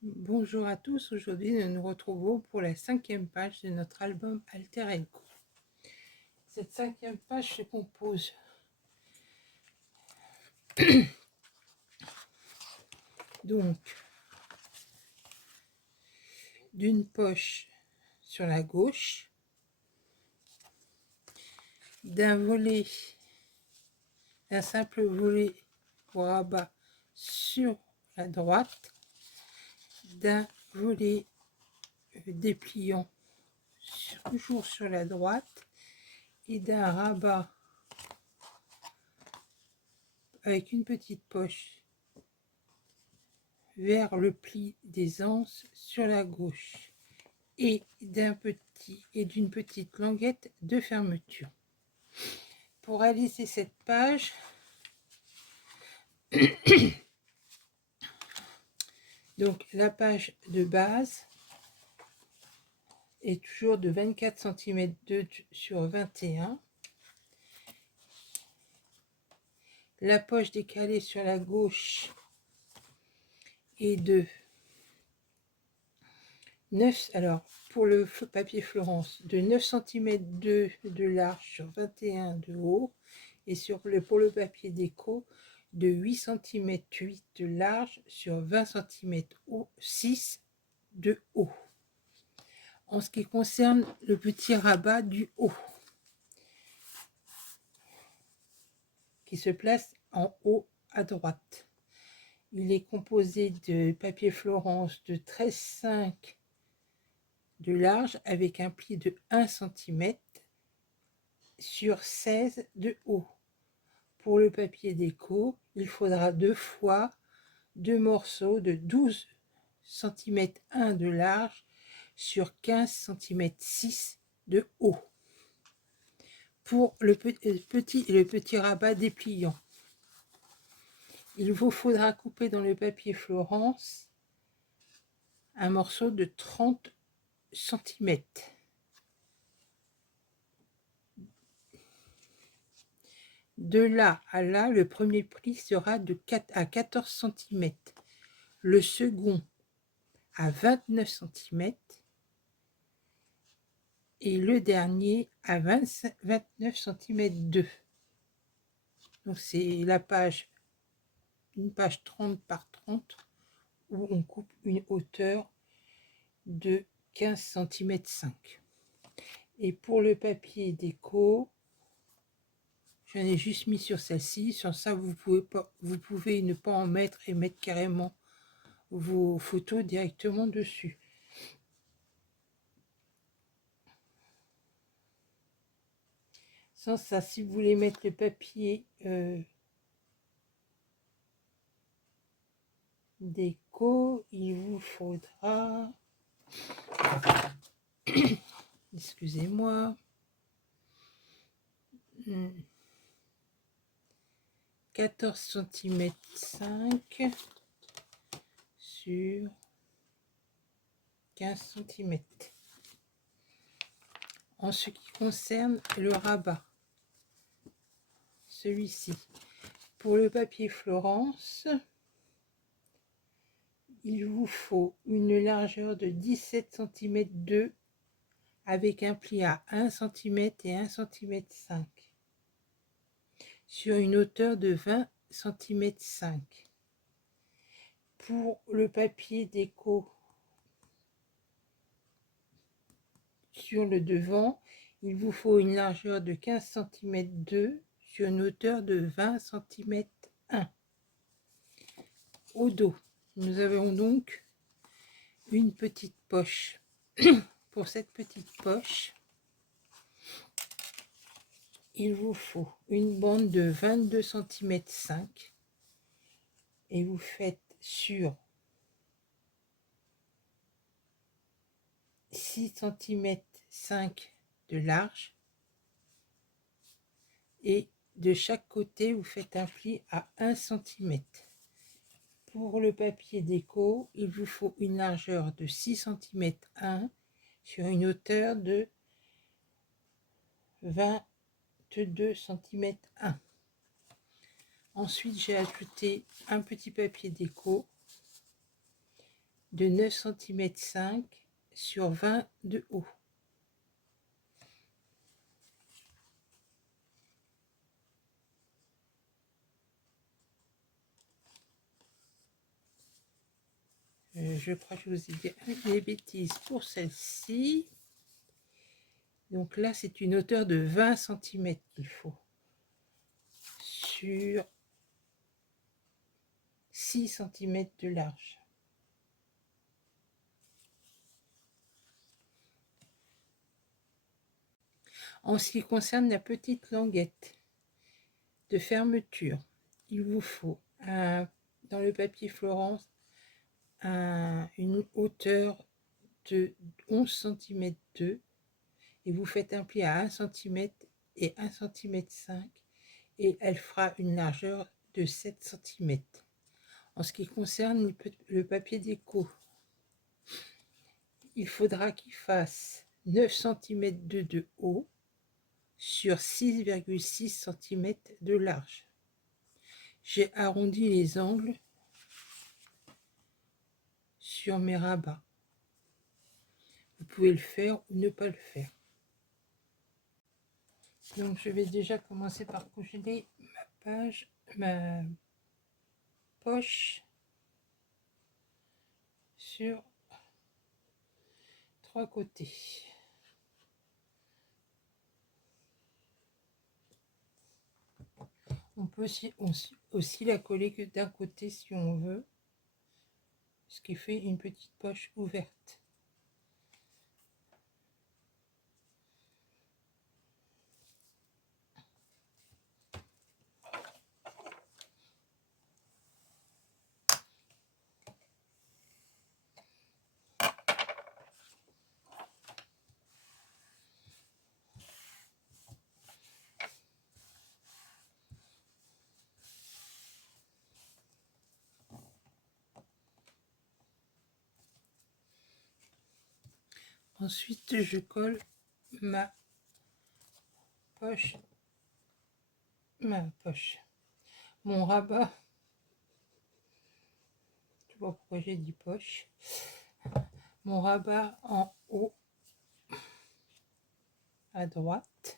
Bonjour à tous, aujourd'hui nous nous retrouvons pour la 5e page de notre album Alter Ego. Cette 5e page se compose donc d'une poche sur la gauche, d'un simple volet au rabat sur la droite, d'un volet dépliant toujours sur la droite et d'un rabat avec une petite poche vers le pli des anses sur la gauche et d'une petite languette de fermeture. Pour réaliser cette page, donc la page de base est toujours de 24 cm sur 21. La poche décalée sur la gauche est de 9, alors pour le papier Florence, de 9 cm de large sur 21 de haut, et pour le papier déco, de 8 cm 8 de large sur 20 cm 6 de haut. En ce qui concerne le petit rabat du haut, qui se place en haut à droite, il est composé de papier Florence de 13,5 de large avec un pli de 1 cm sur 16 de haut. Pour le papier déco, il faudra 2 fois 2 morceaux de 12 cm 1 de large sur 15 cm 6 de haut. Pour le petit rabat dépliant, il vous faudra couper dans le papier Florence un morceau de 30 cm. De là à là, le premier pli sera de 4 à 14 cm, le second à 29 cm et le dernier à 29 cm 2. Donc c'est la page, une page 30 par 30 où on coupe une hauteur de 15 cm 5. Et pour le papier déco, j'en ai juste mis sur celle-ci. Sur ça, vous pouvez ne pas en mettre et mettre carrément vos photos directement dessus. Sans ça, si vous voulez mettre le papier déco, il vous faudra, excusez-moi, 14 cm 5 sur 15 cm. En ce qui concerne le rabat, celui-ci, pour le papier Florence, il vous faut une largeur de 17 cm 2 avec un pli à 1 cm et 1 cm 5 sur une hauteur de 20 cm 5. Pour le papier déco sur le devant, il vous faut une largeur de 15 cm 2 sur une hauteur de 20 cm 1. Au dos, nous avons donc une petite poche. Pour cette petite poche, il vous faut une bande de 22 cm 5 et vous faites sur 6 cm 5 de large et de chaque côté vous faites un pli à 1 cm. Pour le papier déco, il vous faut une largeur de 6 cm 1 sur une hauteur de 22 cm 1. Ensuite, j'ai ajouté un petit papier déco de 9,5 cm sur 20 de haut. Je crois que je vous ai dit des bêtises pour celle-ci. Donc là, c'est une hauteur de 20 cm qu'il faut. Sur 6 cm de large. En ce qui concerne la petite languette de fermeture, il vous faut dans le papier Florence une hauteur de 11 cm 2 et vous faites un pli à 1 cm et 1,5 cm et elle fera une largeur de 7 cm. En ce qui concerne le papier déco, il faudra qu'il fasse 9 cm de haut sur 6,6 cm de large. J'ai arrondi les angles sur mes rabats. Vous pouvez le faire ou ne pas le faire. Donc je vais déjà commencer par coller ma poche sur 3 côtés. On peut aussi la coller que d'un côté si on veut, ce qui fait une petite poche ouverte. Ensuite, je colle ma poche, mon rabat. Je sais pas pourquoi j'ai dit poche. Mon rabat en haut à droite.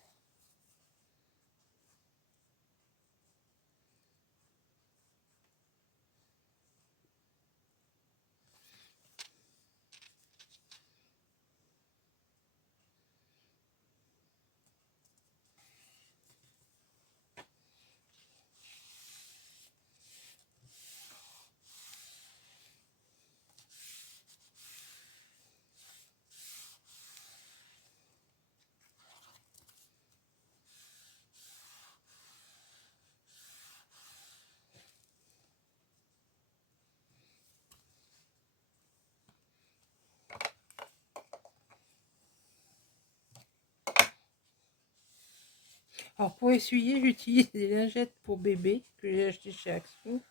Alors pour essuyer, j'utilise des lingettes pour bébé que j'ai acheté chez Action,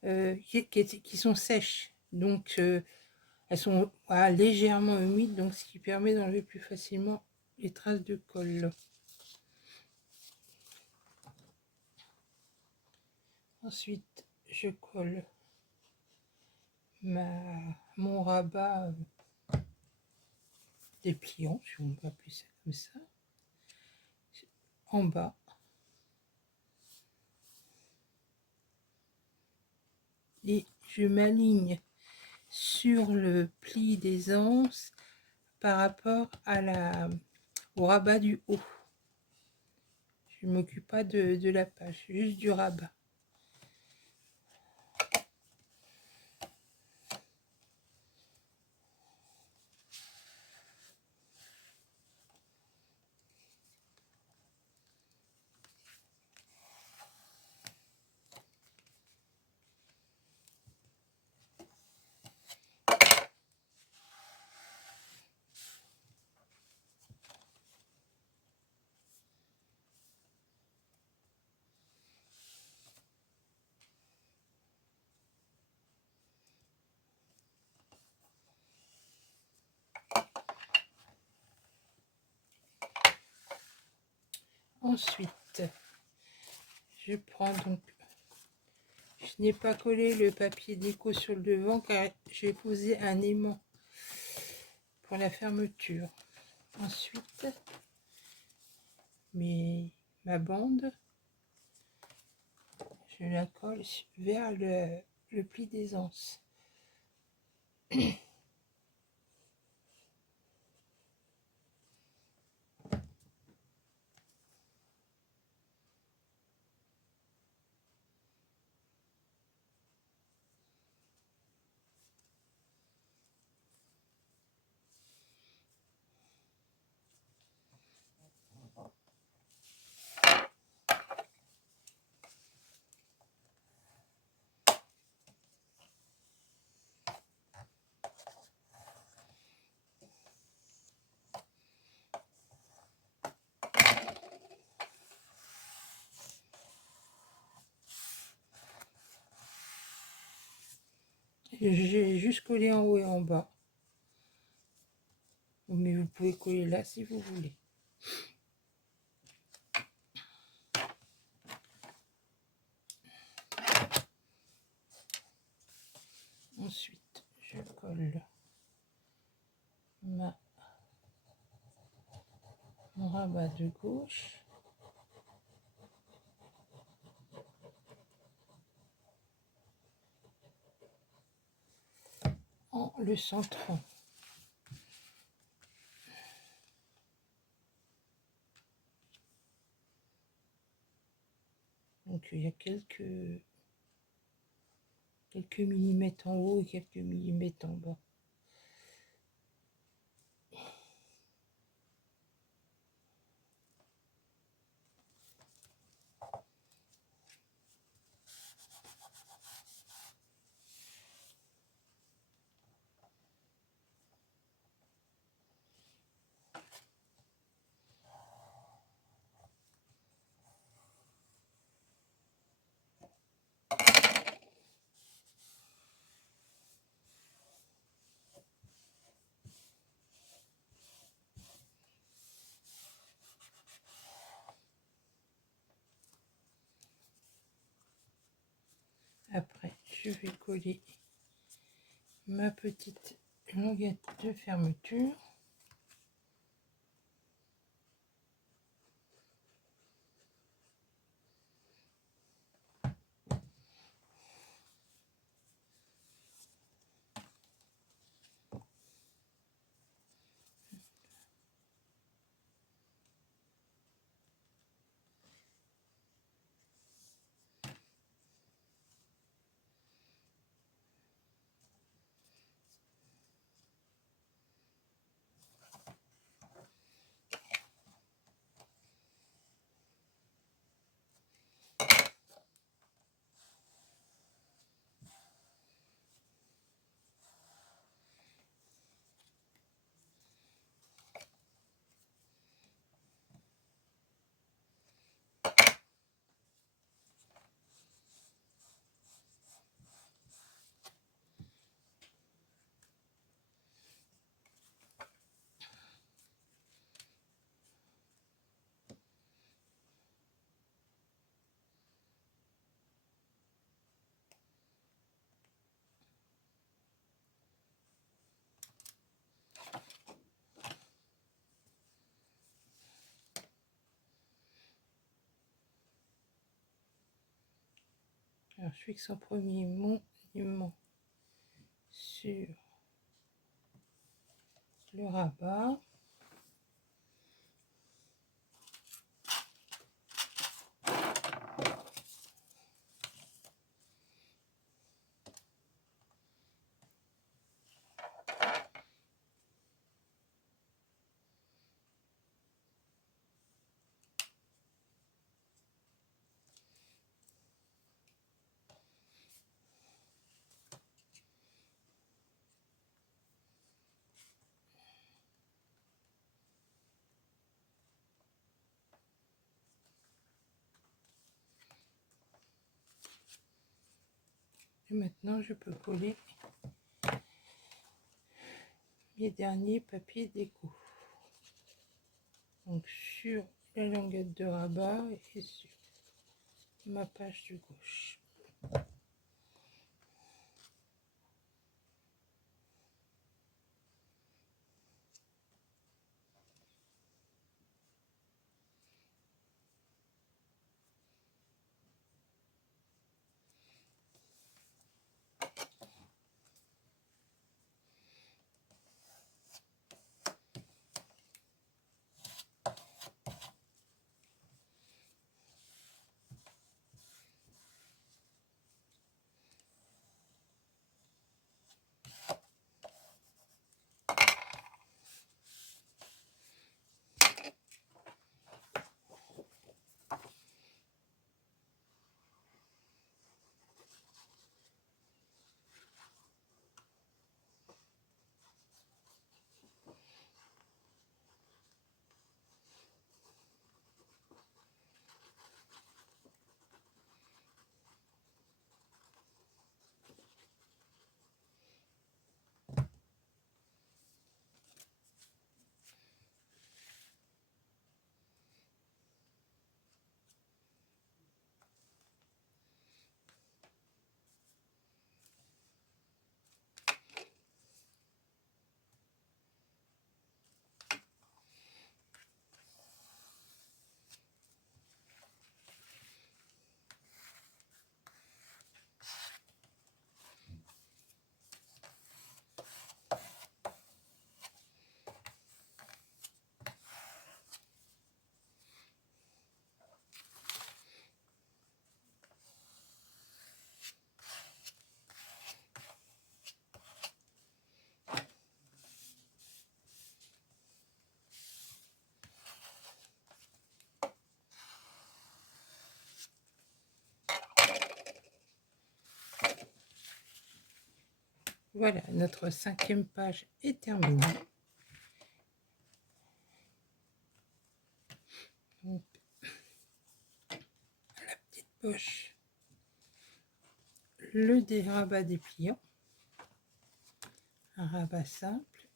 qui sont sèches. Donc elles sont légèrement humides, donc ce qui permet d'enlever plus facilement les traces de colle. Ensuite, je colle mon rabat dépliant, si on peut appeler ça comme ça, en bas. Et je m'aligne sur le pli des anses par rapport au rabat du haut. Je ne m'occupe pas de la page, juste du rabat. Ensuite, je prends donc Je n'ai pas collé le papier déco sur le devant car j'ai posé un aimant pour la fermeture. Ensuite, ma bande, je la colle vers le pli des anses. J'ai juste collé en haut et en bas. Mais vous pouvez coller là si vous voulez. Ensuite, je colle mon rabat de gauche. En le centrant. Donc il y a quelques millimètres en haut et quelques millimètres en bas. Après, je vais coller ma petite languette de fermeture. Alors, je fixe en premier mon aimant sur le rabat. Et maintenant, je peux coller mes derniers papiers déco. Donc sur la languette de rabat et sur ma page de gauche. Voilà, notre 5e page est terminée. Donc, la petite poche, le dérabat dépliant, un rabat simple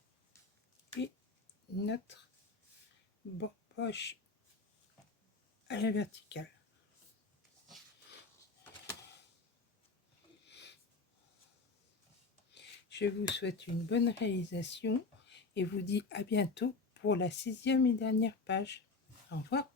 et notre poche à la verticale. Je vous souhaite une bonne réalisation et vous dis à bientôt pour la 6e et dernière page. Au revoir.